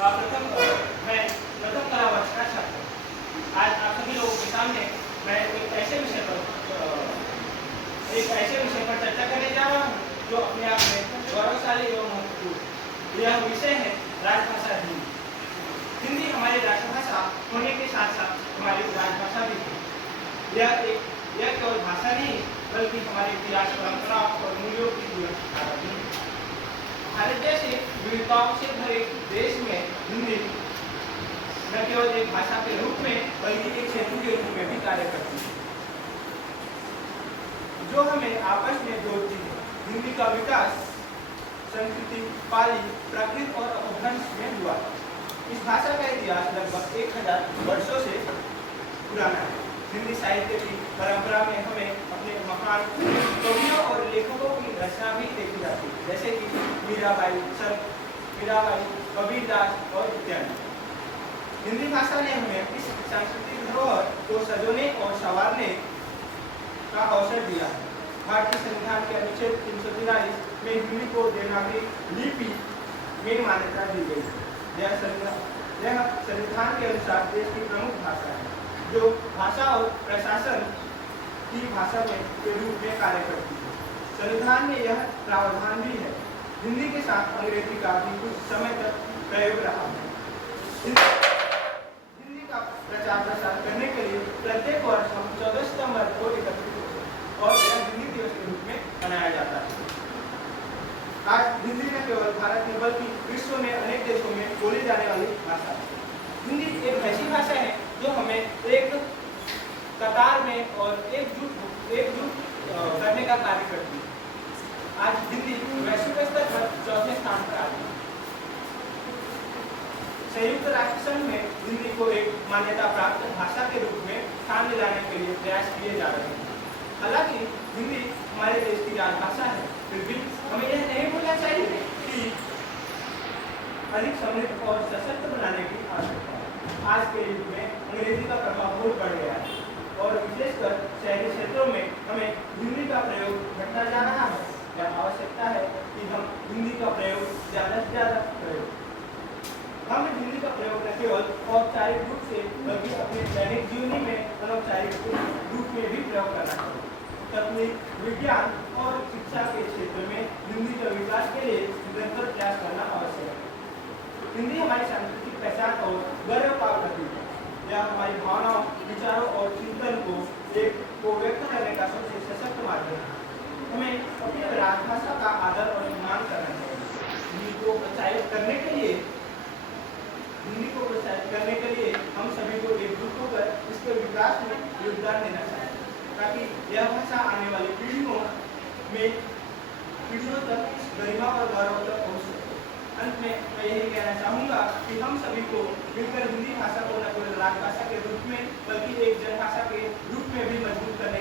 मैं प्रथम कला वर्ष का छात्र। आज आप सभी लोगों के सामने मैं एक ऐसे विषय पर चर्चा करने जा रहा हूँ जो अपने आप में गौरवशाली एवं महत्वपूर्ण। यह विषय है राजभाषा हिंदी। हिंदी हमारी राष्ट्रभाषा होने के साथ साथ हमारी राजभाषा भी है। यह केवल भाषा नहीं बल्कि हमारे इतिहास, परंपरा और मूल्यों की विविधता भी है। भारत जैसे विविधताओं से भरे देश में हिंदी न केवल एक भाषा के रूप में बल्कि एक क्षेत्र के रूप में भी कार्य करती है जो हमें आपस में जोड़ती है। हिंदी का विकास संस्कृति, पाली, प्राकृत और अपभ्रंश में हुआ। इस भाषा का इतिहास लगभग 1000 वर्षों से पुराना है। हिंदी साहित्य की परंपरा में हमें अपने महान कवियों और लेखकों की रचना भी देखी जाती है, जैसे कि मीराबाई, कबीरदास और इत्यादि। हिंदी भाषा ने हमें इस सांस्कृतिक धरोहर को सजोने और संवारने का अवसर दिया है। भारतीय संविधान के अनुच्छेद 343 में हिंदी को देवनागरी लिपि में मान्यता दी गई है। यह संविधान के अनुसार देश की प्रमुख भाषा है जो भाषा और प्रशासन की भाषा के रूप में कार्य करती है। संविधान में यह प्रावधान भी है। हिंदी के साथ अंग्रेजी का भी कुछ समय तक प्रयोग रहा है। हिंदी का प्रचार प्रसार करने के लिए प्रत्येक वर्ष हम 14 सितंबर को एकत्रित होते हैं और यह हिंदी दिवस के रूप में मनाया जाता है। आज हिंदी न केवल भारत में बल्कि विश्व में अनेक देशों में बोली जाने वाली भाषा है। हिंदी एक ऐसी भाषा है जो हमें एक कतार में और एकजुट करने का कार्य करती है। आज हिंदी वैश्विक स्तर पर चौथे स्थान पर आती है। संयुक्त राष्ट्र संघ में हिंदी को एक मान्यता प्राप्त भाषा के रूप में स्थान दिलाने के लिए प्रयास किए जा रहे हैं। हालांकि हिंदी हमारे देश की राजभाषा है, फिर भी हमें यह नहीं भूलना चाहिए कि अधिक समृद्ध और सशक्त बनाने की आवश्यकता है। आज के युग में अंग्रेजी का प्रभाव बहुत बढ़ गया है और विशेषकर शहरी क्षेत्रों में हमें हिंदी का प्रयोग घटता जा रहा है। यह आवश्यकता है कि हम हिंदी का प्रयोग ज़्यादा से ज़्यादा करें। हम हिंदी का प्रयोग न केवल औपचारिक रूप से बल्कि अपने दैनिक जीवन में अनौपचारिक रूप में भी प्रयोग करना चाहिए। तकनीक, विज्ञान और शिक्षा के क्षेत्र में हिंदी के विकास के लिए निरंतर प्रयास करना आवश्यक है। हिंदी हमारी सांस्कृतिक पहचान और गौरव का प्रतीक है। यह हमारी भावनाओं, विचारों और चिंतन को व्यक्त करने का सबसे सशक्त माध्यम है। हमें अपनी राजभाषा का आदर और सम्मान करना चाहिए। हिंदी को प्रोत्साहित करने के लिए हम सभी को एकजुट होकर इसके विकास में योगदान देना चाहिए ताकि यह भाषा आने वाली पीढ़ियों तक गरिमा और गौरव तक पहुँच सके। अंत में मैं यही कहना चाहूँगा कि हम सभी को मिलकर हिंदी भाषा को न केवल राजभाषा के रूप में बल्कि एक जनभाषा के रूप में भी मजबूत करने